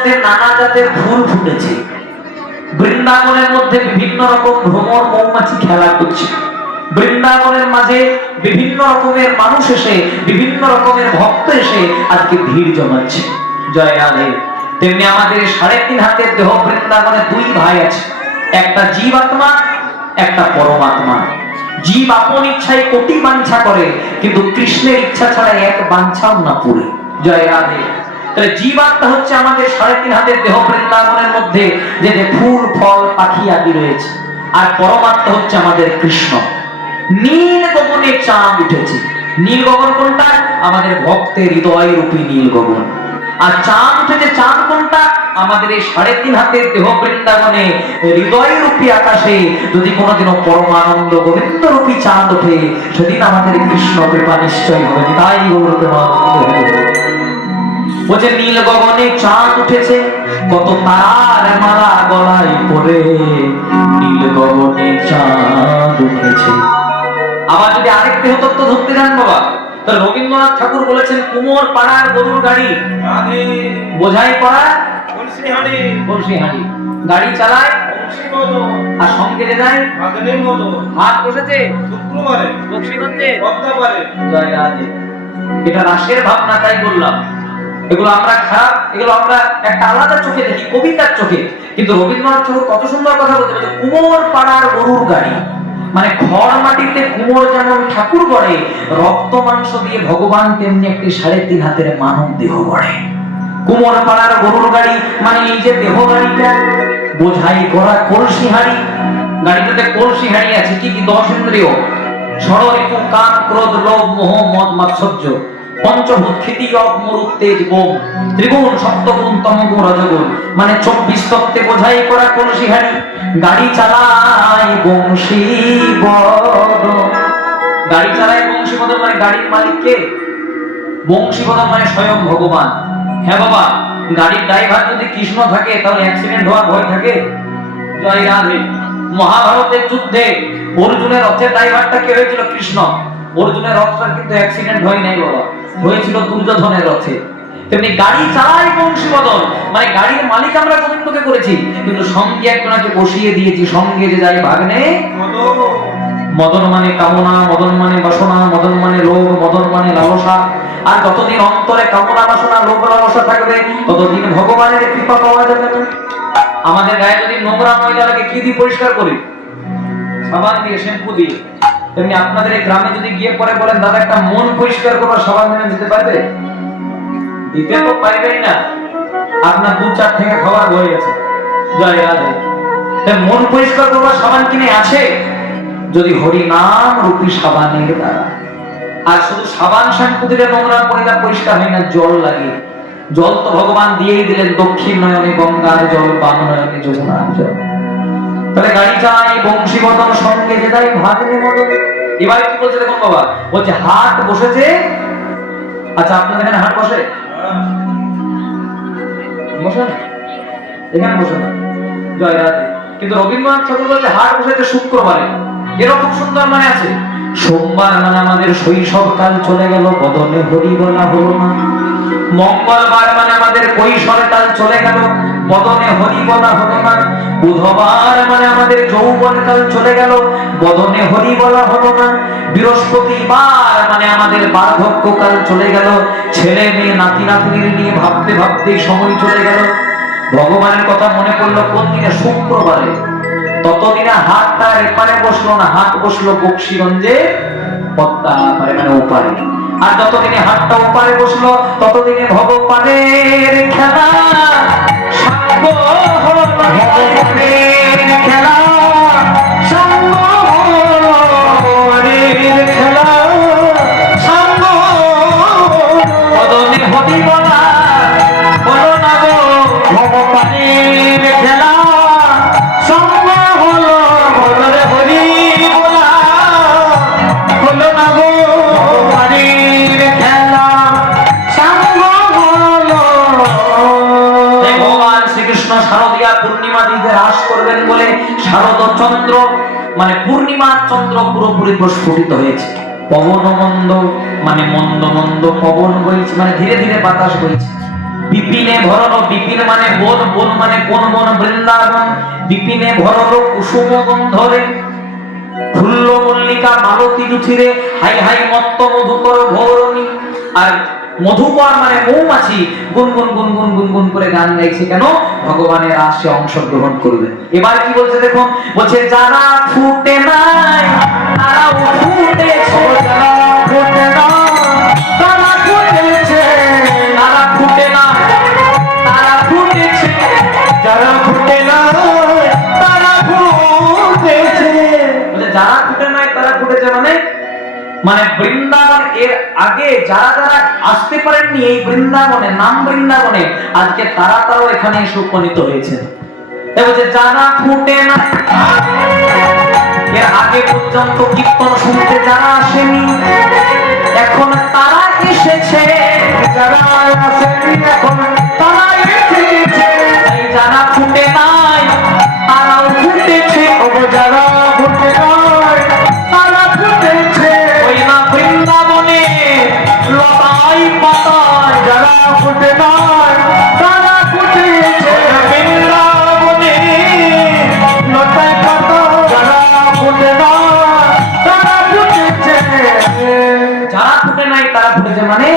মধ্যে নানা জাতের ফুল ফুটেছে, বৃন্দাবনের মধ্যে বিভিন্ন রকম ভ্রমর মৌমাছি খেলা করছে, বৃন্দাবনের মাঝে বিভিন্ন রকমের মানুষ এসে, বিভিন্ন রকমের ভক্ত এসে আজকে ভিড় জমাচ্ছে। জয় রাধে। তেমনি আমাদের 3.5 হাতের দেহ বৃন্দাবনে দুই ভাই আছে, একটা জীবাত্মা, একটা পরমাত্মা। জীব আপন ইচ্ছায় কোটি বাঞ্ছা করে, কিন্তু কৃষ্ণের ইচ্ছা ছাড়া এক বাঞ্ছাও না পুরে। জয় রাধে। তাহলে জীবাত্মা হচ্ছে আমাদের 3.5 হাতের দেহ বৃন্দাবনের মধ্যে যে ফুল ফল পাখি আদি রয়েছে, আর পরমাত্মা হচ্ছে আমাদের কৃষ্ণ। নীল গগনে চাঁদ উঠেছে। নীল গগন কোনটা? আমাদের ভক্তের হৃদয় রূপী নীল গগন। আর চাঁদ উঠেছে, চাঁদ কোনটা? আমাদের এই 3.5 হাতের দেহ বৃন্দাবনে হৃদয় রূপী আকাশে যদি কোনোদিনও পরমানন্দ গোবিন্দ রূপী চাঁদ ওঠে, সেদিন আমাদের কৃষ্ণ কৃপা নিশ্চয় হবে। তাই বলছে নীল গগনে চাঁদ উঠেছে, কত তারার মালা গলায় পরে নীল গগনে চাঁদ উঠেছে। আবার যদি আরেক দেহ তত্ত্ব ধরতে যান বাবা, তো রবীন্দ্রনাথ ঠাকুর বলেছেন কুমোর পাড়ার গরুর গাড়ি বোঝাই করা বংশী হাঁড়ি, গাড়ি চালায় আর সঙ্গে যে যায় হাট বসেছে শুক্রবারে বক্সিগঞ্জে পদ্মাপাড়ে। জয় রাধে। এটা রাসের ভাবনা, তাই বললাম। এগুলো আমরা খারাপ, এগুলো আমরা একটা আলাদা চোখে দেখি, কবিতার চোখে। কিন্তু রবীন্দ্রনাথ ঠাকুর কত সুন্দর কথা বলতে পারে, কুমোর পাড়ার গরুর গাড়ি। মানে খড় মাটিতে কুমোর যেমন ঠাকুর গড়ে, রক্ত মাংস দিয়ে ভগবান তেমনি একটি 3.5 হাতের মানব দেহ গড়ে। কুমোর পাড়ার গরুর গাড়ি মানে এই যে দেহ গাড়িটা বোঝাই করা কলসি হাঁড়ি। গাড়িটাতে কলসি হাঁড়ি আছে, কি কি? 10 ইন্দ্রিয়, ষড়রিপু কাম ক্রোধ লোভ মোহ মদ মাৎসর্য, পঞ্চভূত খ্যাতি অপ মরুত তেজ বোম, ত্রিগুণ সপ্তগুণ তমগুণ রজগুণ। মানে 24 তত্ত্বে বোঝাই করা কলসি হাঁড়ি। গাড়ি চালায় বংশীবদন। গাড়ি চালায় বংশীবদন মানে গাড়ির মালিক কে? বংশীবদন মানে স্বয়ং ভগবান। হ্যাঁ বাবা, গাড়ির ড্রাইভার যদি কৃষ্ণ থাকে তাহলে অ্যাক্সিডেন্ট হওয়ার ভয় থাকে? জয় রাধে। মহাভারতের যুদ্ধে অর্জুনের রথের ড্রাইভারটা কে হয়েছিল? কৃষ্ণ। অর্জুনের রথটার কিন্তু অ্যাক্সিডেন্ট হয় নাই বাবা, হয়েছিল দুর্যোধনের রথে। তেমনি গাড়ি চালায় বংশীবদন মানে গাড়ির মালিক আমরা গোবিন্দকে করেছি, কিন্তু সঙ্গে একজনকে বসিয়ে দিয়েছি। সঙ্গে যে যাই ভাগ্নে মদন মানে কামনা, মদন মানে বাসনা, মদন মানে লোভ, মদন মানে লালসা। আর যতদিন অন্তরে কামনা বাসনা লোভ লালসা থাকবে, ততদিন ভগবানের কৃপা পাওয়া যাবে না। আমাদের গায়ে যদি নোংরা ময়লা লাগে কি দিয়ে পরিষ্কার করি? সাবান দিয়ে, শ্যাম্পু দিয়ে। তেমনি আপনাদের এই গ্রামে যদি গিয়ে পরে বলেন দাদা একটা মন পরিষ্কার করবার সাবান এনে দিতে পারবে? দিতে তো পারবেই না, আপনার 2-4 ঠেঙে খাবার হয়ে গেছে। জয় রাধে। মন পরিষ্কার করবার সাবান কিনে আছে যদি হরি নাম রূপী সাবানের দ্বারা। আর শুধু সাবান শ্যাম্পু দিলে নোংরা ময়লা পরিষ্কার হয় না, জল লাগে। জল তো ভগবান দিয়েই দিলেন, দক্ষিণ নয়নে গঙ্গার জল, বাম নয়নে যমুনার জল। তাহলে গাড়ি চাই বংশীবদন সঙ্গে যে যাই ভাগ্নে মদন। এবার কি বলছে দেখুন বাবা, বলছে হাট বসেছে। আচ্ছা আপনাদের এখানে হাট বসে? বসে না, এখানে বসে না। জয় রাধে। কিন্তু রবীন্দ্রনাথ ঠাকুর বলছে হাট বসেছে শুক্রবারে। এরকম সুন্দর মানে আছে। সোমবার মানে আমাদের শৈশবকাল চলে গেল, বদনে হরি বলা হলো না। মঙ্গলবার মানে আমাদের কৈশোরকাল চলে গেল, বদনে হরি বলা হলো না। বুধবার মানে আমাদের যৌবনকাল চলে গেল, বদনে হরি বলা হলো না। বৃহস্পতিবার মানে আমাদের বার্ধক্যকাল চলে গেল, ছেলে মেয়ে নাতি নাতনির নিয়ে ভাবতে ভাবতে সময় চলে গেল। ভগবানের কথা মনে পড়লো কোন দিনে? শুক্রবারে। ততদিনে হাটটা এপারে বসলো না, হাট বসলো বক্সিগঞ্জে পদ্মাপাড়ে মানে ওপারে। আর যতদিনে হাটটা ওপারে বসলো ততদিনে ভগবানের খেলা সাঙ্গ হলো, ভগবানের খেলা সাঙ্গ হলো, খেলা সাঙ্গ বদনে হরি বলা হলো না গো, ভগবানের খেলা সঙ্গ হলো, বদনে হরি বলা হলো না গো, ভগবানের খেলা সঙ্গ হলো। ভগবান শ্রীকৃষ্ণ শারদীয়া পূর্ণিমা দিতে রাস করবেন বলে শারদ চন্দ্র মানে পূর্ণিমা চন্দ্র পুরোপুরি প্রস্ফুটিত হয়েছে। পবন মন্দ মানে মন্দ মন্দ পবন বইছে, মানে ধীরে ধীরে বাতাস বইছে। বিপিনে ভরল, বিপিন মানে বন, বন মানে কোন বন? বৃন্দাবন। বিপিনে ভরল কুসুম গন্ধরে, ফুল্ল মল্লিকা মালতী জুথিরে, হাই হাই মত্ত মধুকর ভৌরণী। আর মধুকর মানে মৌমাছি গুনগুন গুনগুন গুনগুন করে গান গাইছে, কেন? ভগবানের রাসে অংশগ্রহণ করবে। এবার কি বলছে দেখুন, বলছে যারা ফুটে নাই তারাও ফুটেছে, যারা ফুটে না তারা ফুটেছে, তারা ফুটে না তারা ফুটেছে, যারা ফুটে না তারা ফুটেছে। বলে যারা ফুটে নাই তারা ফুটেছে মানে মানে বৃন্দাবন এর আগে যারা যারা আসতে পারেননি এই বৃন্দাবনে, নাম বৃন্দাবনে, আজকে তারা তারাও এখানে এসে উপনীত হয়েছে। বলছে যারা ফুটে না, এর আগে পর্যন্ত কীর্তন শুনতে যারা আসেনি এখন তারা এসেছে, যারা আসেনি এখন তারা এসেছে। এই যারা ফুটে নাই তারাও ফুটেছে, যারা ফুটে নাই তারা ফুটেছে। ওই না বৃন্দাবনে লতাই পাতায় যারা ফুটে নাই তারা ফুটেছে, বৃন্দাবনে লতাই পাতায় যারা ফুটে নাই তারা ফুটেছে। যারা ফুটে নাই তারা ফুটেছে মানে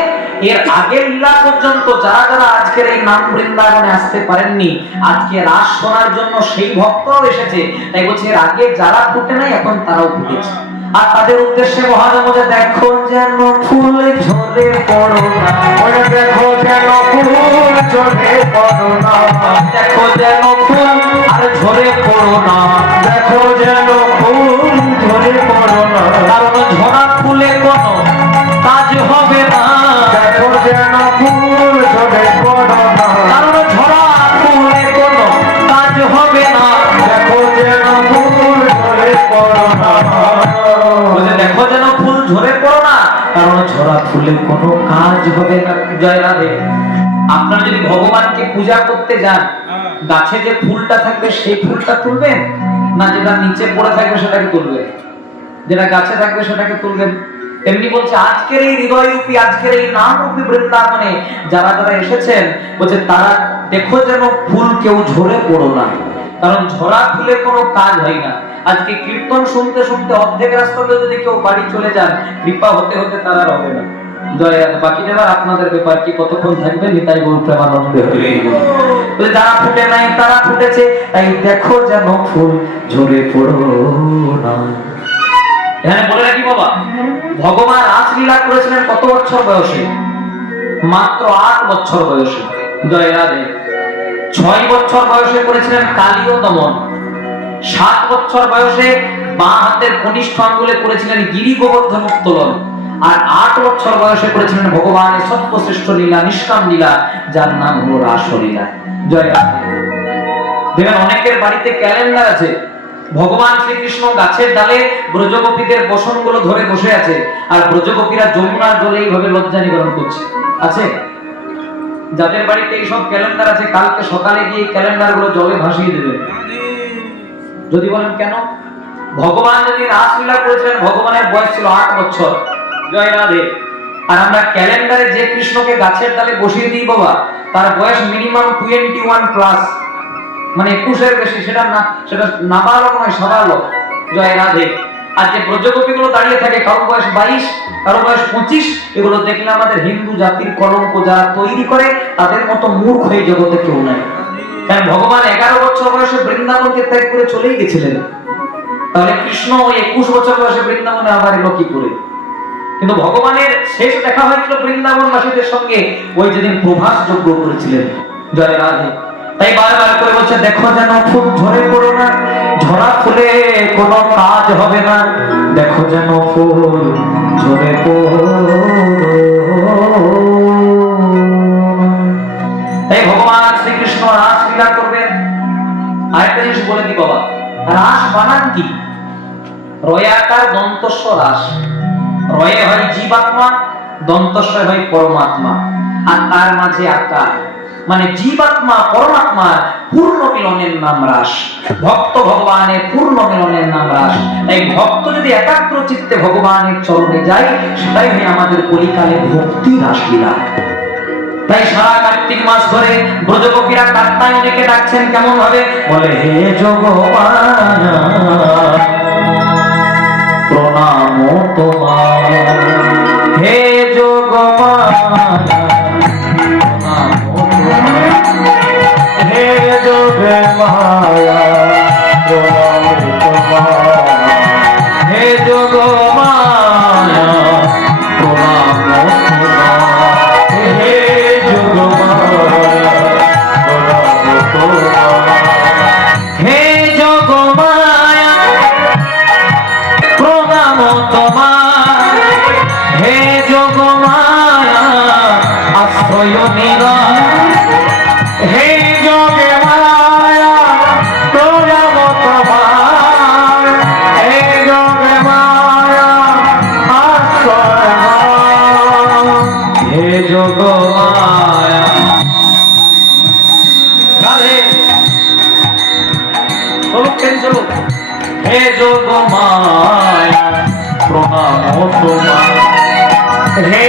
এর আগের লীলা পর্যন্ত যারা যারা আজকের এই নাম বৃন্দাবনে আসতে পারেননি, আজকে রাস শোনার জন্য সেই ভক্তরাও এসেছে। তাই বলছে এর আগে যারা ফুটে নাই এখন তারাও ফুটেছে। আর তাদের উদ্দেশ্যে মহারাজ বলে দেখো যেন ফুল ঝরে পড়ো না, দেখো যেন ফুল ঝরে পড়ো না, দেখো যেন ফুল আর ঝরে পড়ো না, দেখো যেন ফুল ঝরে পড়ো না। কারণ ঝরা ফুলে কোনো কাজ হবে না, দেখো যেন ফুল ঝরে পড়ো না, কারণ ঝরা ফুলে কোনো কাজ হবে না, দেখো যেন ফুল ঝরে পড়ো না। দেখো যেন ফুল ঝরে পড়ো না, কারণ ঝরা ফুলে কোনো কাজ হবে না। জয় রাধে। আপনারা যদি ভগবানকে পূজা করতে যান, গাছে যে ফুলটা থাকবে সেই ফুলটা তুলবেন না যেটা নিচে পড়ে থাকবে সেটাকে তুলবেন? যেটা গাছে থাকবে সেটাকে তুলবেন। এমনি বলছে আজকের এই হৃদয়রূপী, আজকের এই নামরূপী বৃন্দাবনে যারা যারা এসেছেন, বলছে তারা দেখো যেন ফুল কেউ ঝরে পড়ো না, কারণ ঝরা ফুলে কোনো কাজ হয় না। আজকে কীর্তন শুনতে শুনতে অর্ধেক রাস্তাতে যদি কেউ বাড়ি চলে যান, কৃপা হতে হতে তারা হবে না। জয় রাধে। বাকি যারা আপনাদের ব্যাপার কি কতক্ষণ থাকবে? নিতাই গৌর প্রেমানন্দে হইবে। যারা ফুটে নাই তারা ফুটেছে, তাই দেখো যেন ফুল ঝরে পড়ো না। এখানে বলে রাখি বাবা, ভগবান রাসলীলা করেছিলেন কত বছর বয়সে? মাত্র 8 বছর বয়সে। জয় রাধে। 6 বছর বয়সে করেছিলেন কালীয় দমন, 7 বছর বয়সে বাঁ হাতের কনিষ্ঠ আঙ্গুলে করেছিলেন গিরি গোবর্ধন উত্তোলন, আর 8 বছর বয়সে করেছিলেন ভগবানের সর্বশ্রেষ্ঠ লীলা নিষ্কাম লীলা, যার নাম হলো রাসলীলা। জয় রাধে। দেখেন অনেকের বাড়িতে ক্যালেন্ডার আছে, ভগবান শ্রীকৃষ্ণ গাছের ডালে ব্রজগোপীদের বসনগুলো ধরে বসে আছে, আর ব্রজগোপীরা যমুনার জলে এইভাবে লজ্জা নিবারণ করছে। আছে? যাদের বাড়িতে এইসব ক্যালেন্ডার আছে, কালকে সকালে গিয়ে ক্যালেন্ডার গুলো জলে ভাসিয়ে দেবে। যদি বলেন কেন? ভগবান যদি রাসলীলা করেছিলেন, ভগবানের বয়স ছিল 8 বছর। জয় রাধে। আর আমরা ক্যালেন্ডারে যে কৃষ্ণকে গাছের ডালে বসিয়ে দিই বাবা, তার বয়স মিনিমাম 21 প্লাস, মানে 21-এর বেশি। সেটা নাবালক নয়, সাবালক। জয় রাধে। আর যে ব্রজগোপীগুলো দাঁড়িয়ে থাকে, কারো বয়স 22, কারো বয়স 25, এগুলো দেখলে আমাদের হিন্দু জাতির কলঙ্ক। যারা তৈরি করে তাদের মতো মূর্খ এই জগতে কেউ নাই। কারণ ভগবান 11 বছর বয়সে বৃন্দাবনকে ত্যাগ করে চলেই গেছিলেন, তাহলে কৃষ্ণ ওই 21 বছর বয়সে বৃন্দাবনে আবার এলো কি করে? কিন্তু ভগবানের শেষ দেখা হয়েছিল বৃন্দাবনবাসীদের সঙ্গে ওই যেদিন প্রভাস যজ্ঞ করেছিলেন। জয় রাধে। তাই বারবার করে বলছে দেখো যেন ফুল ঝরে পড়ো না, ঝরা ফুলে কোনো কাজ হবে না, দেখো যেন ফুল ঝরে পড়ো। তাই ভগবান শ্রীকৃষ্ণ রাসলীলা করবেন। আরেকটা জিনিস বলে দি বাবা, রাস বানান কি? রয়াকার দন্তস্ব রাস। রয়ে হয় জীবাত্মা, দন্তস্ব হয় পরমাত্মা, আর তার মাঝে আকার, মানে জীবাত্মা পরমাত্মা পূর্ণ মিলনের নাম রাস। ভক্ত ভগবানের পূর্ণ মিলনের নাম রাস। তাই ভক্ত যদি একাগ্র চিত্তে ভগবানের চরণে যায়, সেটাই হয় আমাদের কলিকালে ভক্তি রাসলীলা। তাই সারা কার্তিক কার্তিক মাস ধরে ব্রজগোপীরা কাত্যায়নীকে ডাকছেন কেমন ভাবে? বলে হে যোগমায়া প্রণাম তোমার, হে যোগমায়া প্রণাম তোমার, হে যোগমায়া প্রণাম তোমার, হে যোগমায়া প্রণাম তোমার, হে যোগমায়া প্রণাম তোমার, হে যোগমায়া প্রণাম তোমার, হে যোগমায়া আশ্রয় নিরা, হে যোগমায়া প্রণাম তোমার, হে যোগমায়া আশ্রয় নিরা, হে যোগমায়া। রাধে চলুক কেন চলুক। হে যোগমায়া প্রণাম তোমার, হে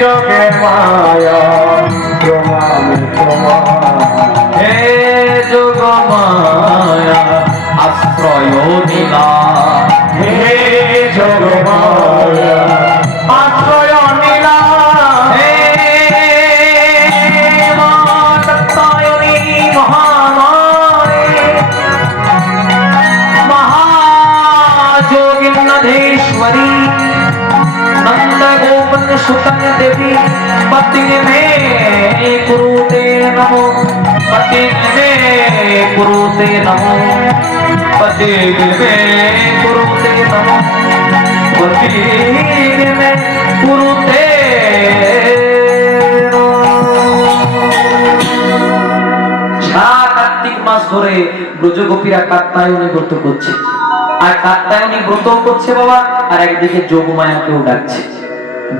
যোগমায়া প্রণাম তোমার, হে যোগমায়া আশ্রয় নীলা, হে যোগমায়া আশ্রয় নীলা, হে মা কাত্যায়নী মহামায়ে महाजोगिन्नधेश्वरी नंद गोपन सुतन देवी पति में कुरुते नमो, पति में कुरुते नमो, पति में कुरुते नमो, पति में कुरुते কার্তিক মাস ধরে ব্রজগোপীরা কাত্যায়নী ব্রত করছে, আর কাত্যায়নী ব্রত করছে বাবা, আর একদিকে যোগমায়াকেও ডাকছে।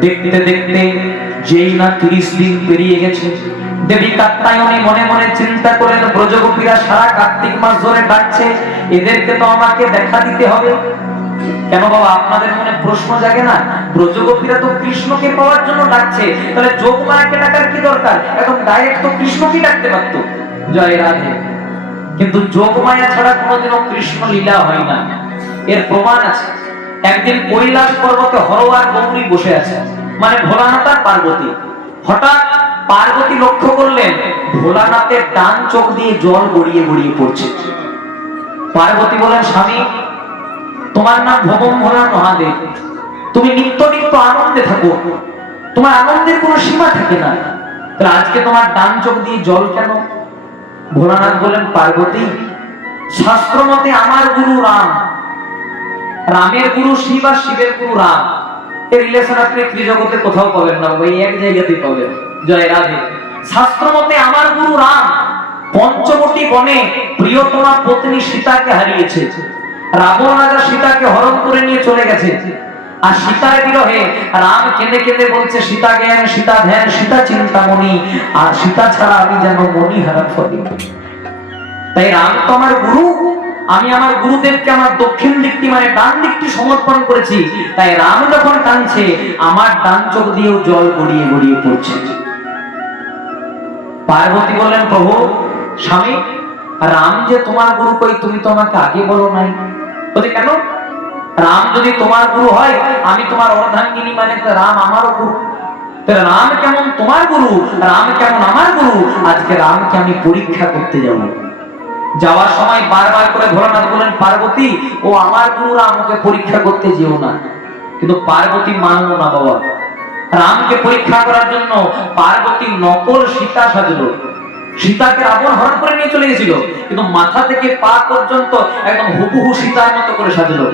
দেখতে দেখতে যেই না 30 দিন পেরিয়ে গেছে, দেবী কাত্যায়নী মনে মনে চিন্তা করেন ব্রজগোপীরা সারা কার্তিক মাস ধরে ডাকছে, এদেরকে তো আমাকে দেখা দিতে হবে। কেন বাবা আপনাদের মনে প্রশ্ন জাগে না? ব্রজগোপীরা তো কৃষ্ণকে পাওয়ার জন্য ডাকছে, তাহলে যোগমায়াকে ডাকার কি দরকার? একদম ডাইরেক্ট তো কৃষ্ণকে ডাকতে পারতো, জয় রাধে। কিন্তু যোগমায়া ছাড়া কোনোদিনও কৃষ্ণ লীলা হয় না, এর প্রমাণ আছে। একদিন কৈলাস পর্বতে হর আর গৌরী বসে আছে, মানে ভোলানাথ আর পার্বতী। হঠাৎ পার্বতী লক্ষ্য করলেন ভোলানাথের ডান চোখ দিয়ে জল গড়িয়ে গড়িয়ে পড়ছে। পার্বতী বলেন, স্বামী তোমার নাম ভবন ভোলা মহাদেব, তুমি নিত্য নিত্য আনন্দে থাকো, তোমার আনন্দের কোনো সীমা থাকে না, তাহলে আজকে তোমার ডান চোখ দিয়ে জল কেন? ভোলানাথ বলেন, পার্বতী শাস্ত্র মতে আমার গুরু রাম, রামের গুরু শিব আর শিবের গুরু রাম, এর রিলেশন আপনি ত্রিজগতে কোথাও পাবেন না, ওই এক জায়গাতেই পাবেন, জয় রাধে। শাস্ত্র মতে আমার গুরু রাম পঞ্চবটী বনে প্রিয়তমা পত্নী সীতাকে হারিয়েছে, রাবণ রাজা সীতাকে হরণ করে নিয়ে চলে গেছে, আর সীতার বিরহে রাম কেঁদে কেঁদে বলছে, সীতা জ্ঞান সীতা ধ্যান সীতা চিন্তামণি, আর সীতা ছাড়া আমি যেন মনি হারা ফলি। তাই রাম তো আমার গুরু, আমি আমার গুরুদেবকে আমার দক্ষিণ দিকটি মানে ডান দিকটি সমর্পণ করেছি, তাই রাম যখন কাঁদছে আমার ডান চোখ দিয়েও জল গড়িয়ে গড়িয়ে পড়ছে। পার্বতী বললেন, প্রভু স্বামী রাম যে তোমার গুরু, কই তুমি তো আমাকে আগে বলো নাই। বলছে, কেন? রাম যদি তোমার গুরু হয়, আমি তোমার অর্ধাঙ্গিনী, মানে রাম আমারও গুরু, রাম কেমন তোমার গুরু, রাম কেমন আমার গুরু, আজকে রামকে আমি পরীক্ষা করতে যাব। যাওয়ার সময় বারবার করে ভোলানাথ বলেন, পার্বতী ও আমার গুরু রাম, ওকে পরীক্ষা করতে যেও না। কিন্তু পার্বতী মানল না বাবা। রামকে পরীক্ষা করার জন্য পার্বতী নকল সীতা সাজলো, সীতাকে রাবণ হরণ করে নিয়ে চলে গেছিল, কিন্তু মাথা থেকে পা পর্যন্ত একদম হুবহু সীতার মতো করে সাজলো।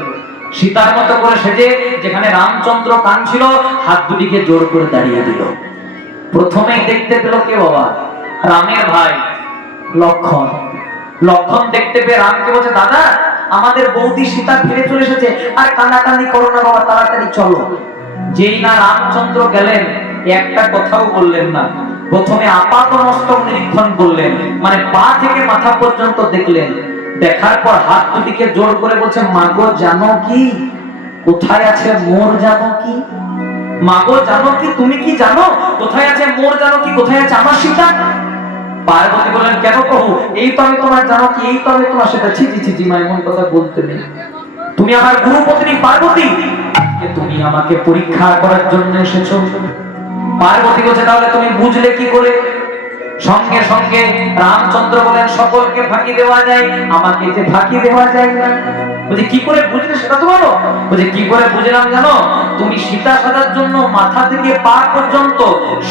সীতার মতো করে সেজে যেখানে রামচন্দ্র কাঁদছিল, হাত দুটিকে জোর করে দাঁড়িয়ে দিল। প্রথমেই দেখতে পেল কে বাবা? রামের ভাই লক্ষণ। লক্ষণ দেখতে পেয়ে রামকে বলছে, দাদা আমাদের বৌদি সীতা ফিরে চলে এসেছে, আর কান্নাকান্দি করো না বাবা, তাড়াতাড়ি চলো। যেই না রামচন্দ্র গেলেন, একটা কথাও বললেন না, প্রথমে আপাত মস্তক নিরীক্ষণ করলেন, মানে পা থেকে মাথা পর্যন্ত দেখলেন। দেখার পর হাত দুটিকে জোর করে বলছে, মাগো জানো কি কোথায় আছে মোর জানকী? মাগো জানো কি, তুমি কি জানো কোথায় আছে মোর জানকী, কোথায় আছে আমার সীতা? পার্বতী বললেন, কেন প্রভু? এই তো আমি তোমার জানো কি, এই তো আমি তোমার সাথে ছি ছি ছি মা, এমন কথা বলতে নেই। তুমি আমার গুরু পত্নী পার্বতী, তুমি আমাকে পরীক্ষা করার জন্য এসেছো। পার্বতী বলছে, তাহলে তুমি বুঝলে কি করে? সঙ্গে সঙ্গে রামচন্দ্র বলেন, সকলকে ফাঁকি দেওয়া যায়, আমাকে যে ফাঁকি দেওয়া যায় না। বলছে, কি করে বুঝলে সেটা তো বলো। বলছে, কি করে বুঝলাম জানো? তুমি সীতা সাজার জন্য মাথা থেকে পা পর্যন্ত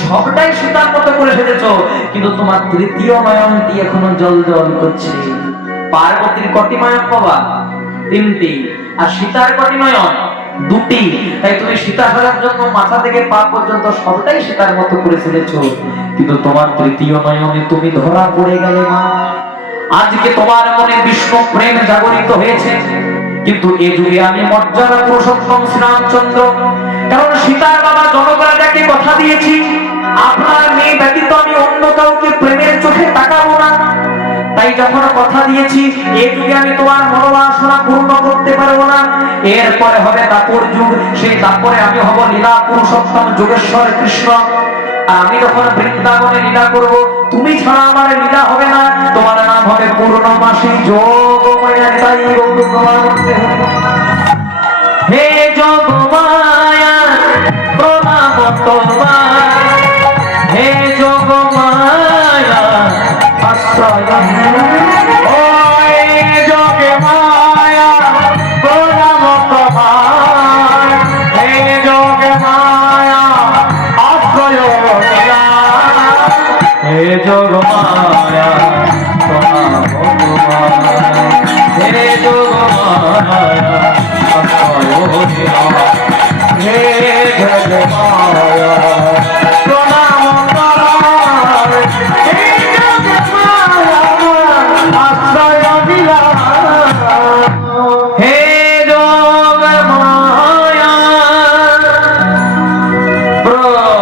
সবটাই সীতার মতো করে সেজেছো, কিন্তু তোমার তৃতীয় নয়নটি এখনো জল জল করছে। পার্বতীর কটি নয়ন বাবা? তিনটি। আর সীতার কটি নয়ন? দুটি। তাই তুমি সীতা সাজার জন্য মাথা থেকে পা পর্যন্ত সবটাই সীতার মতো করে সেজেছো, কিন্তু তোমার তৃতীয় নয়নে তুমি ধরা পড়ে গেলে মা। আজকে তোমার মনে বিষ্ণু প্রেম জাগরিত হয়েছে, কিন্তু এ যুগে আমি মর্যাদা পুরুষোত্তম শ্রীরামচন্দ্র, কারণ সীতার বাবা জনক রাজাকে কথা দিয়েছি, আপনার মেয়ে ব্যতীত আমি অন্য কাউকে প্রেমের চোখে তাকাবো না। তাই যখন কথা দিয়েছি, এই যুগে আমি তোমার মনোবাসনা পূর্ণ করতে পারবো না। এরপরে হবে দাপর যুগ, সেই দাপরে আমি হব লীলা পুরুষোত্তম যোগেশ্বর কৃষ্ণ। আমি যখন বৃন্দাবনে লীলা করব, তুমি ছাড়া আমার লীলা হবে না। তোমার নাম হবে পূর্ণমাসী যোগমায়া। তাই হে যোগমায়া প্রণাম তোমায়, হে যোগমায়া আশ্রয়। যোগমায়া প্রণাম তোমায়, হে যোগমায়া হে যোগমায়া প্রণাম তোমায়, হে যোগমায়া আশ্রয় দিলা, হে যোগমায়া প্রণাম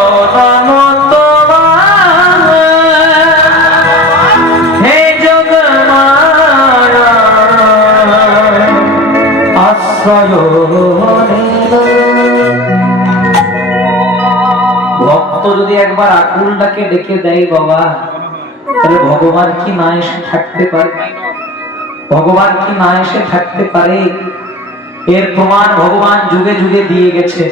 ভক্ত যদি একবার আকুলটাকে ডেকে দেয় বাবা, তাহলে ভগবান কি না এসে থাকতে পারে? ভগবান কি না এসে থাকতে পারে? এর প্রমাণ ভগবান যুগে যুগে দিয়ে গেছে।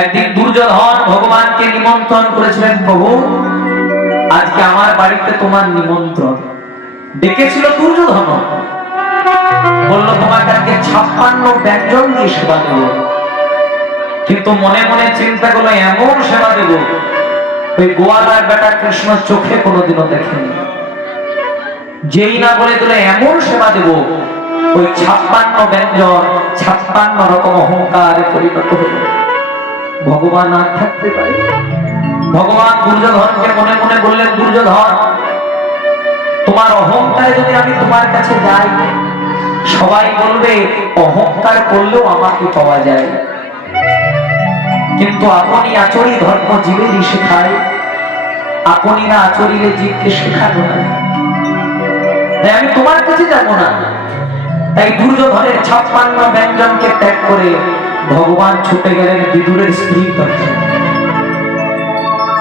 একদিন দুর্যোধন ভগবানকে নিমন্ত্রণ করেছিলেন, প্রভু আজকে আমার বাড়িতে তোমার নিমন্ত্রণ। ডেকেছিল দুর্যোধন, বলল তোমাকে আজকে 56 ব্যঞ্জন দিয়ে সেবা দেব। কিন্তু মনে মনে চিন্তা করলো, এমন সেবা দেব ওই গোয়ালার বেটা কৃষ্ণ চোখে কোনোদিনও দেখেনি। যেই না বলে দিল এমন সেবা দেব, ওই 56 ব্যঞ্জন 56 রকম অহংকারে পরিণত হলো। ভগবান আর থাকতে পারে? ভগবান দুর্যোধনকে মনে মনে বললেন, দুর্যোধন তোমার অহংকারে যদি আমি তোমার কাছে যাই, সবাই বলবে অহংকার করলেও আমাকে পাওয়া যায়, কিন্তু আপনি আচরি ধর্ম জীবেরই শেখায়, আপনি না আচরিলে জীবকে শেখানো না। তাই আমি তোমার কাছে যাব না। তাই দুর্যোধনের 56 ব্যঞ্জনকে ত্যাগ করে ভগবান ছুটে গেলেন বিদুরের স্ত্রীর কাছে।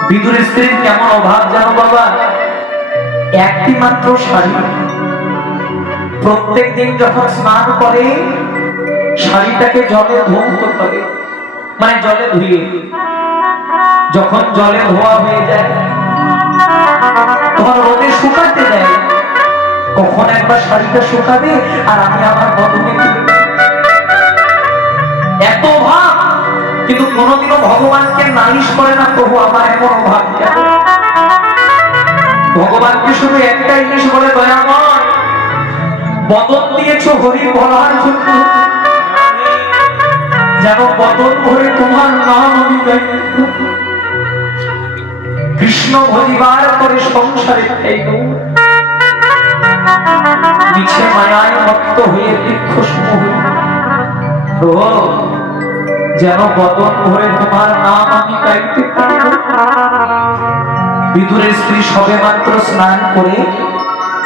বিদুরের স্ত্রীর কেমন অভাব জানো বাবা? একটি মাত্র শাড়ি, প্রত্যেক দিন যখন স্নান করে শাড়িটাকে জলে ধৌত করে, মানে জলে ধুয়ে, যখন জলে ধোয়া হয়ে যায় তখন রোদে শুকাতে দেয়। কখন একবার শাড়িটা শুকাবে আর আমি আমার বদনে এত অভাব, কিন্তু কোনোদিনও ভগবানকে নালিশ করে না, প্রভু আমার এমন অভাব কেন? ভগবানকে শুধু একটা জিনিস বলে, দয়াময় বদন দিয়েছ হরি বলার জন্য, যেন বদন ভরে তোমার নাম আমি গাই। কৃষ্ণ ভজিবার করে সংসারে খাইব, মিছে মায়ায় মত্ত হয়ে বৃক্ষ সমূহ, যেন বদন ভরে তোমার নাম আমি গাইতে পারি। বিদুরের স্ত্রী সবে মাত্র স্নান করে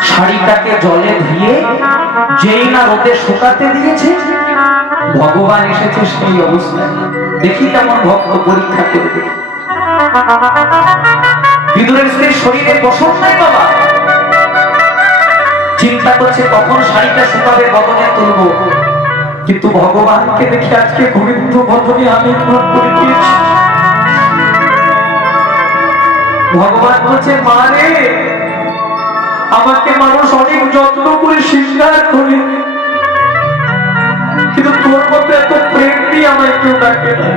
শাড়িটাকে জলে ধুয়ে যেই না রোদে শুকাতে দিয়েছে, ভগবান এসেছে সেই অবস্থায়। দেখি কেমন ভক্ত পরীক্ষা করে দেখি। বিদুরের স্ত্রীর শরীরে বসন নাই বাবা, চিন্তা করছে কখন শাড়িটা শুকাবে, বদনে তুলবো। কিন্তু ভগবানকে দেখে আজকে গোবিন্দ বদনে আমি করে দিয়েছি। ভগবান বলছে, মা রে, আমাকে মানুষ অনেক যত্ন করে সিঙ্গার করে, কিন্তু তোর মতো এত প্রেম দিয়ে আমায় কেউ ডাকে না।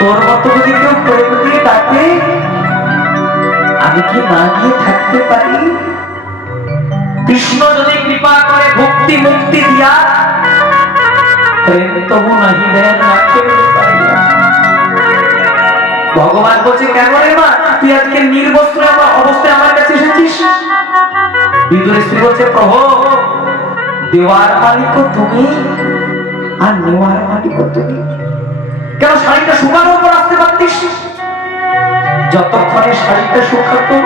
তোর মতো যদি কেউ প্রেম দিয়ে ডাকে, আমি কি না গিয়ে থাকতে পারি? কৃষ্ণ যদি কৃপা করে ভক্তি মুক্তি দিয়া, প্রেম তবু নাহি দেন রাখতে পারি। ভগবান বলছে, কেন রে মা, তুই আজকে নির্বস্ত্র অবস্থায় আমার কাছে এসেছিস? বিদুরের স্ত্রী বলছে, প্রভু, দেওয়ার মালিকও তুমি আর নেওয়ার মালিকও তুমি। কেন শাড়িটা শুকানোর পর আসতে পারতিস? যতক্ষণে শাড়িটা শুকাতো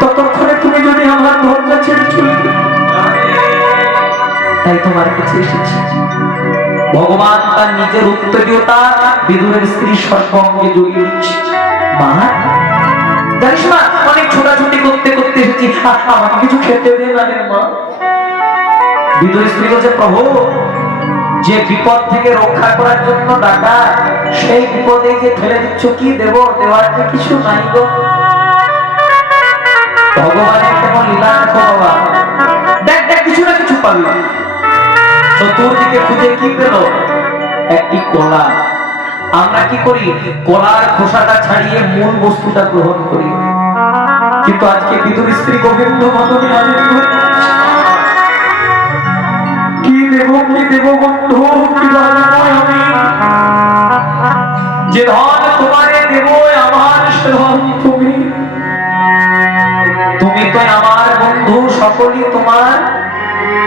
ততক্ষণে তুমি যদি আমার দরজা ছেড়ে চলে যেতে। তাই তোমার কাছে এসেছি। ভগবান তার নিজের উত্তরীয়তা বিদুরের স্ত্রী সর্বাঙ্গে জড়িয়ে দিচ্ছে। মা, জানিস মা, অনেক ছোটাছুটি করতে করতে এসেছি, আমাকে কিছু খেতে দে না রে মা। বিদুরের স্ত্রী বলছে, প্রভু, যে বিপদ থেকে রক্ষা করার জন্য ডাকা, সেই বিপদে যে ফেলে দিচ্ছ, কি দেব? দেওয়ার যে কিছু নাই গো। ভগবানের কেমন লীলা দেখো বাবা। দেখ দেখ, কিছু না কিছু পাবি। চতুর্দিকে খুঁজে কি পেল? একটি কলা। আমরা কি করি? কলার খোসাটা ছাড়িয়ে মূল বস্তুটা গ্রহণ করি। কিন্তু আজকে বিদুর স্ত্রী গোবিন্দ বদনে আমি কি দেব, কি দেব বন্ধু, কি বানাবো আমি? যে ধন তোমারে দেব, আমার সে ধন তুমি। তুমি তো আমার বন্ধু, সকলই তোমার।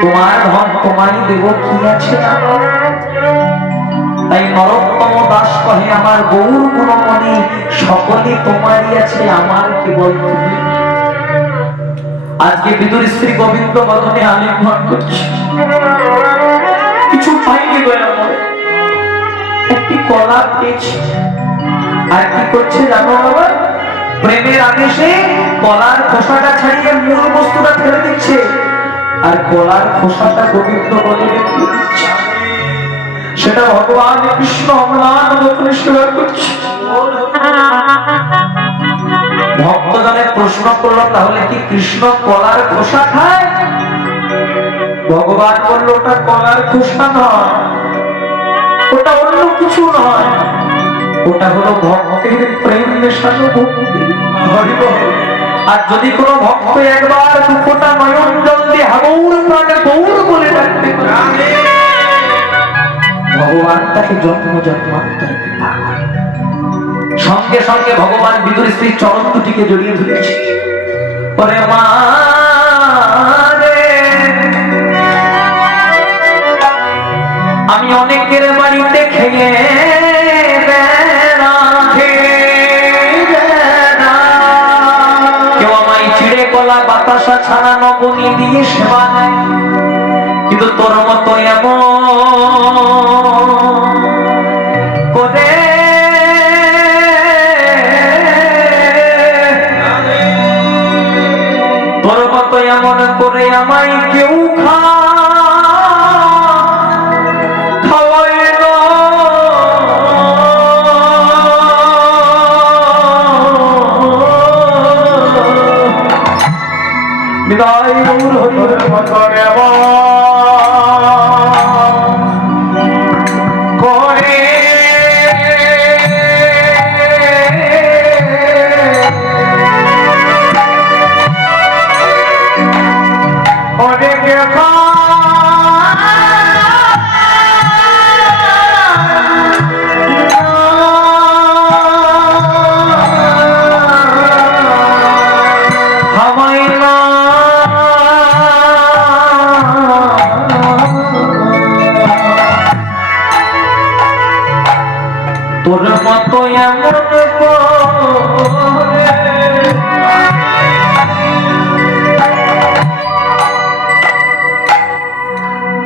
তোমার ধন তোমারই দেব, কি আছে আমার? তাই নরোত্তম দাস কহে, আমার গৌর গুণমণি, সকলই তোমারই আছে, আমার কেবল তুমি। আজকে বিদুর স্ত্রী গোবিন্দ বদনে আলিঙ্গন করছে। কিছু পাইনি দয়াময়, একটি কলা পেয়েছি। আর কি করছে জানো বাবা? প্রেমের আদেশে কলার খোসাটা ছাড়িয়ে মূল বস্তুটা ফেলে দিচ্ছে, আর কলার খোসাটা গোবিন্দ বদনে ফেলে দিচ্ছে। সেটা ভগবান কৃষ্ণ অম্লান বদনে সেবা করছে। ভক্তজনে প্রশ্ন করলো, তাহলে কি কৃষ্ণ কলার খোসা খায়? ভগবান বলল, ওটা কলার খোসা নয়, ওটা অন্য কিছু নয়, ওটা হলো ভক্তের প্রেম মেশানো ভক্তি। আর যদি কোনো ভক্ত একবার দুঃখটা নয়ন জল দিয়ে হাগৌর প্রাণে গৌর বলে ডাকতে পারে, ভগবান তাকে জন্ম জন্মান্তরে কৃপা করে। সঙ্গে সঙ্গে ভগবান বিদুর স্ত্রীর চরণ দুটিকে জড়িয়ে ধরেছে। ওরে মা রে, আমি অনেকের বাড়িতে খেয়ে কেউ আমায় চিড়ে কলা বাতাসা ছাড়ানো বনি দিয়ে সেবা নেয়, কিন্তু তোর মতো এমন করে তোর মতো এমন করে আমায় কেউ খাওয়ায় না। বিদায় গৌর হরির মতো করে অনেকে তোর মতো এমন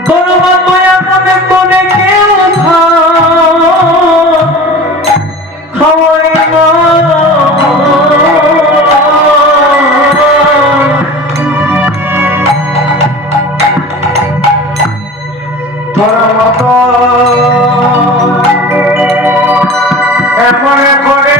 তোর মতো এমন করে কেউ খাওয়াই না। এমন করে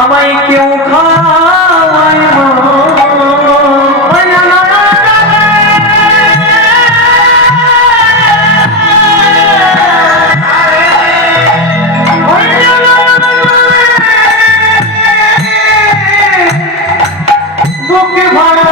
আমায় কেউ খাওয়ায় বুকে ভরা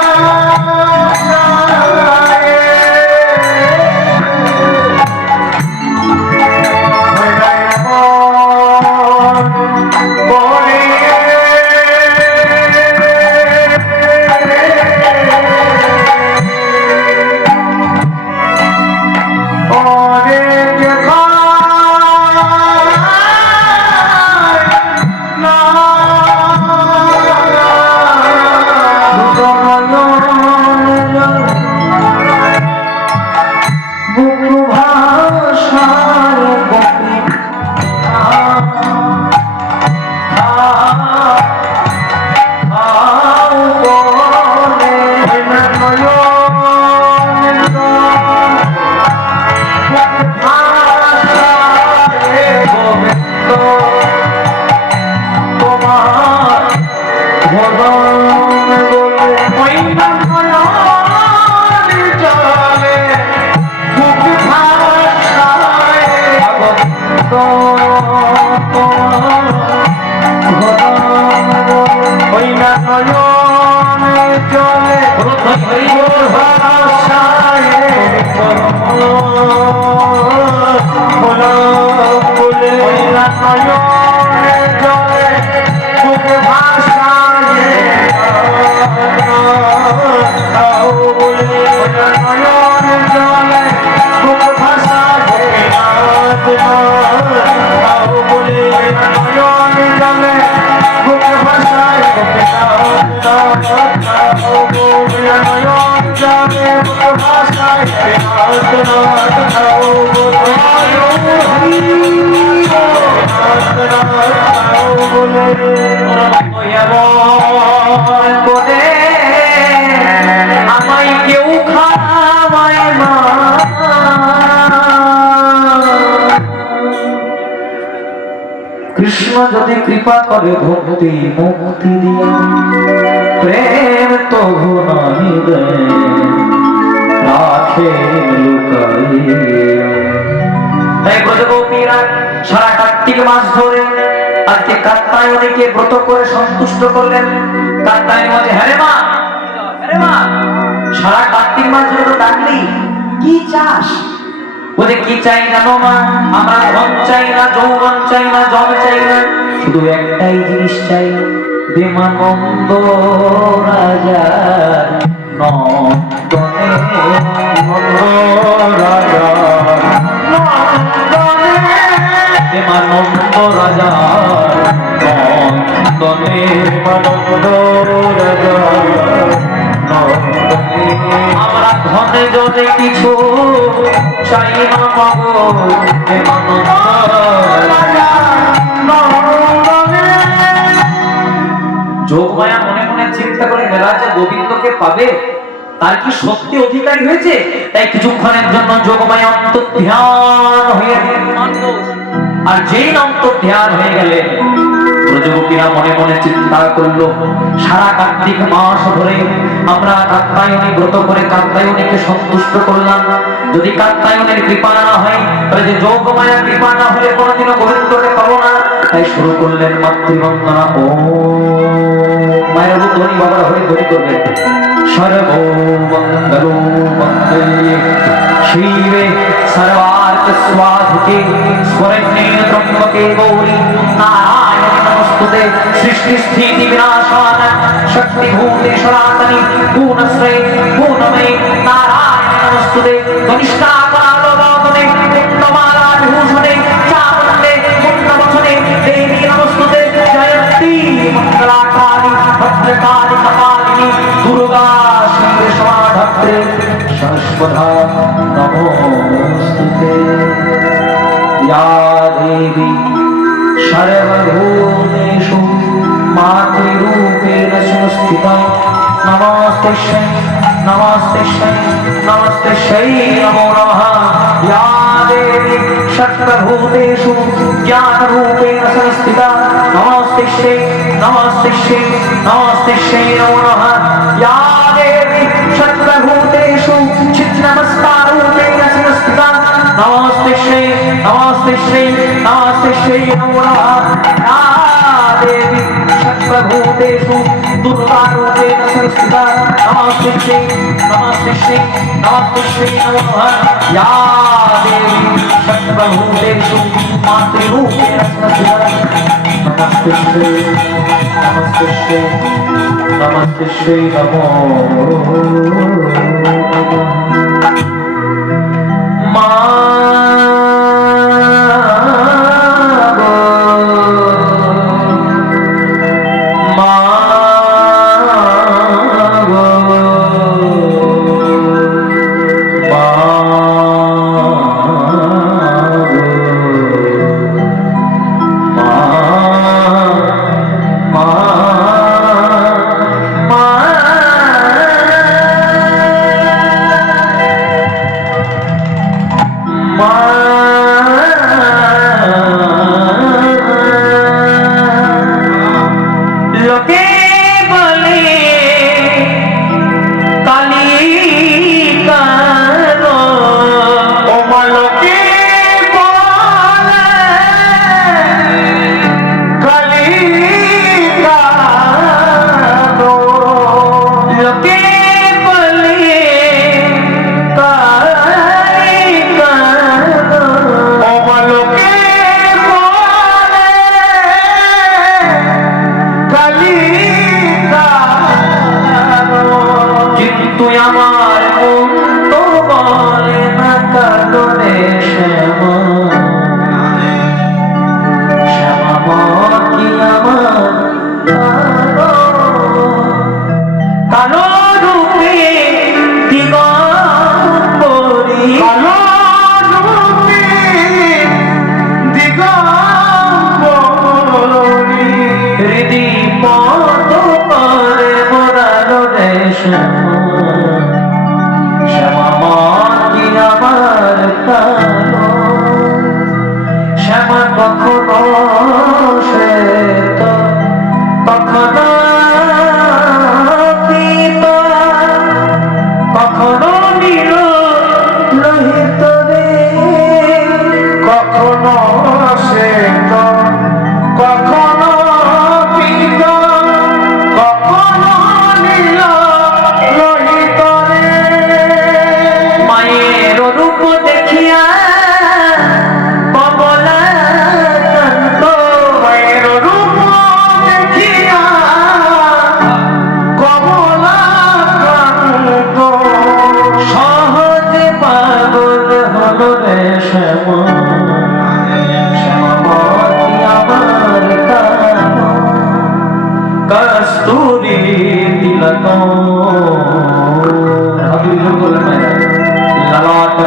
আমায় কেউ খাওয়ায় মা কৃষ্ণ যদি কৃপা করে ভক্তি মুক্তি দিয়ে প্রেম তো নাহি রাখে তাই ব্রজগোপীরা সারা কার্তিক মাস ধরে আজকে কাত্যায়নীকে ব্রত করে সন্তুষ্ট করলেন। কাত্যায়নী বলছে হ্যাঁ রে মা সারা কার্তিক মাস ধরে তো ডাকলি, কি চাস? বলে কি চাই জানো মা? আমরা ধন চাই না, যৌবন চাই না, জল চাই না, শুধু একটাই জিনিস চাই, দেমানন্দ রাজা নন্দনে দেমানন্দ রাজা নন্দনে আমরা ধনে জলে কিছু চাই না পাবো, যোগমায়া মনে মনে চিন্তা করে রাজা গোবিন্দকে পাবে, তার কি সত্যি অধিকারী হয়েছে? তাই কিছুক্ষণের জন্য যোগমায়া অন্তর্ধ্যান হয়ে আর যেই অন্তর্ধ্যান হয়ে গেলে ব্রজগোপীরা মনে মনে চিন্তা করলো, সারা কার্তিক মাস ধরে আমরা কাত্যায়নী ব্রত করে কাত্যায়নীকে সন্তুষ্ট করলাম, যদি কাত্যায়নের কৃপা না হয় তাহলে যে যোগমায়া কৃপা না হলে কোনোদিনও গোবিন্দকে পাবো না। তাই শুরু করলেন মাতৃবন্দনা। ও মায়ের ধ্বনি বাবার হয়ে ধ্বনি করবেন, সর্বমঙ্গল মঙ্গলে শিবে সর্বার্থ स्वाधिके स्वरण्ये त्र्यंबके गौरी नारायणे नमस्तुते सृष्टि स्थिति विनाशान शक्तिभूते सनातनी पूर्णश्रये पूर्णमये नारायणे नमस्तुते कनिष्ठाकालोवादने पुण्यमाला विभूषणे चामुण्डे पुण्यवचने देवी नमस्तुते जयन्ती मंगलाकाली भद्रकाली कपालिनी दुर्गा श्री समाधत्रे सरस्वता नमोस्तुते या देवी सर्वभूतेषु मातृरूपेण संस्थिता नमस्ते नमस्ते नमस्ते नमो नमः या देवी सर्वभूतेषु ज्ञानरूपेण संस्थिता नमस्ते नमस्ते नमो नमः या देवी सर्वभूतेषु चिन्नमस्कारूपेण संस्थिता नमस्ते नमो नमः या देवी सर्वभूतेषु दुर्गारूपेण संस्थिता नमस्ते नमो नमः या देवी सर्वभूतेषु मातृरूपेण संस्थिता नमस्ते नमो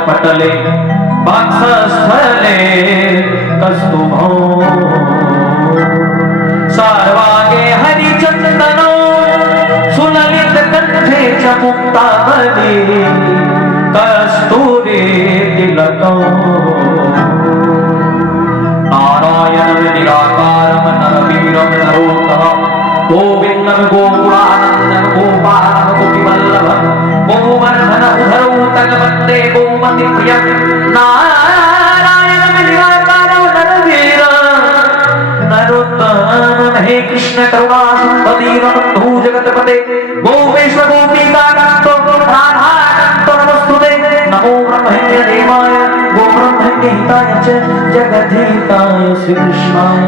पटले वक्षस्थले कस्तुभो सर्वागे हरिचन्दनो सुललित कंठे च मुक्तावली कस्तूरी तिलको नारायणं निराकारं नरवीरं नरोत्तमं गोविन्दं गोपुरानन्दं गोपालं गोपीवल्लभं गोवर्धन उधरौ तन्वन्दे गोमतिप्रियं नारायणं निराकारं नरवीरं नरोत्तमं हे कृष्ण करुणा सिन्धु दीनबन्धु जगत्पते गोपेश गोपिकाकान्तो राधाकान्तो नमोस्तुते नमो ब्रह्मण्य देवाय गोब्रह्मण्य जगदीताय श्रीकृष्णाय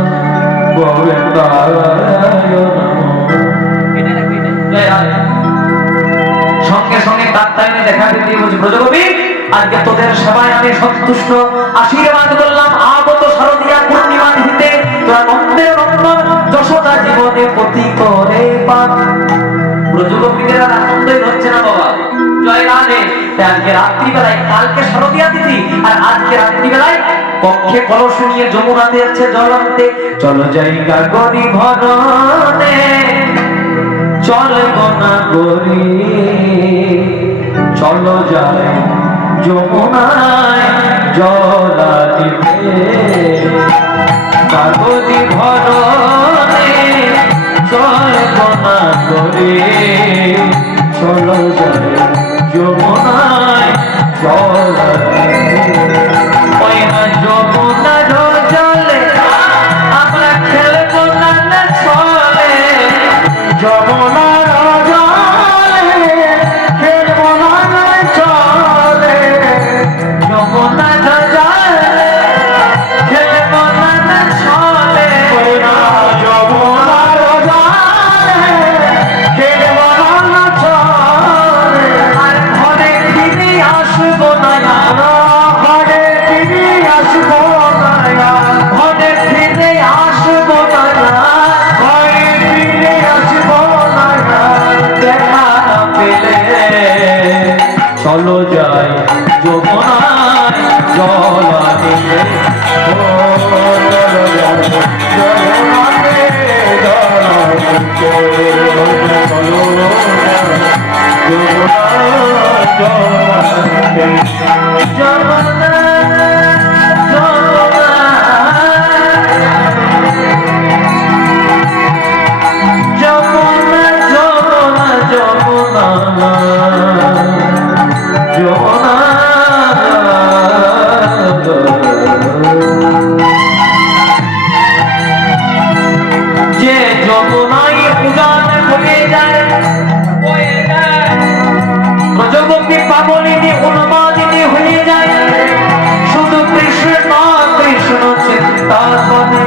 गोविन्दाय नमः। সঙ্গে সঙ্গে কাত্তায়নে দেখা পেতে বলছে, ব্রজগোপী আজকে তোদের সেবায় আমি সন্তুষ্ট, আশীর্বাদ করলাম আগত শারদীয়া পূর্ণিমা তিথিতে তোরা নন্দের নন্দন যশোদা জীবনে পতি করে পাপ। ব্রজগোপীদের আর আনন্দই হচ্ছে না বাবা। জয় রাধে। আজকে রাত্রিবেলায়, কালকে শারদীয়া তিথি আর আজকে রাত্রিবেলায় কক্ষে কলস নিয়ে যমুনাতে যাচ্ছে জল আনতে। চলো যাই গাগরি ভরণে, চলো না গরি, চলো যাই যমুনায় জল আনিতে। গাগরি ভরণে চলো না গরি, চলো যাই যমুনায় জল আনিতে। ওই না যমুনার জলে আমরা খেলবো না ছলে, যমুনার জলে খেলবো না চলে, যমুনার জলে খেলবো না ছলে, যমুনার জলে খেলবো না চলে। আর ঘরে ফিরে আসবো না, ঘরে ফিরে আসবো না, ঘরে ফিরে আসবো না, ঘরে ফিরে আসবো না। দেখা না পেলে চলো যাই যমুনায় জল আনিতে। ও চলো যাই যমুনাতে জল আনিতে, চলো যাই যমুনায় জল আনিতে। যমুনা যমুনা যমুনা যমুনা যমুনা যে যমুনায় উজান হয়ে যায়, ব্রজগোপী পাবলিনী উন্মাদিনী হয়ে যায়, শুধু কৃষ্ণ কৃষ্ণ চিন্তা করে।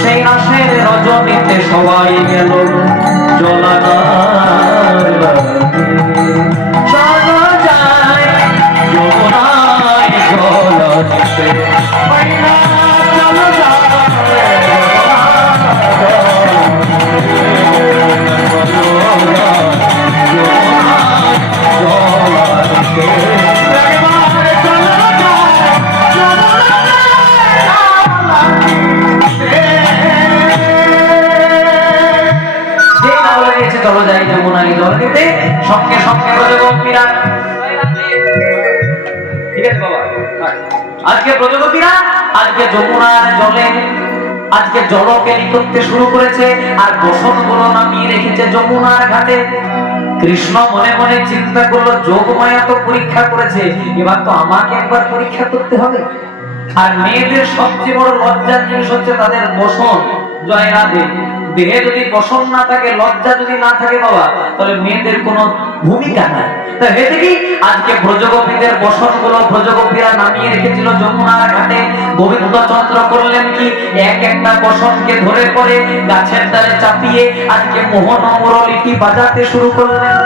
সেই রাশের রজনীতে সবাই গেল জলাধার লাগে। চলো যাই যমুনায় জল আনিতে, চলো যাই চলো যাই যমুনায় জল দিতে। সঙ্গে সঙ্গে ব্রজগোপীরা, ঠিক আছে বাবা, আজকে ব্রজগোপীরা আজকে যমুনার জলে আজকে জলকেলি করতে শুরু করেছে আর বসনগুলো নামিয়ে রেখেছে যমুনার ঘাটে। কৃষ্ণ মনে মনে চিন্তা করলো, যোগমায়া তো পরীক্ষা করেছে, এবার তো আমাকে একবার পরীক্ষা করতে হবে। আর মেয়েদের সবচেয়ে বড় লজ্জার জিনিস হচ্ছে তাদের বসন। জয় রাধে। দেহে যদি বসন না থাকে, লজ্জা যদি না থাকে বাবা, তাহলে মেয়েদের কোনো ভূমিকা নাই। তা হেতে কি আজকে ব্রজগোপীদের বসন গুলো ব্রজগোপীরা নামিয়ে রেখেছিল যমুনার ঘাটে। গোবিন্দ চন্দ্র করলেন কি, এক একটা বসনকে ধরে পড়ে গাছের ডালে চাপিয়ে আজকে মোহন মুরলীটি বাজাতে শুরু করলেন।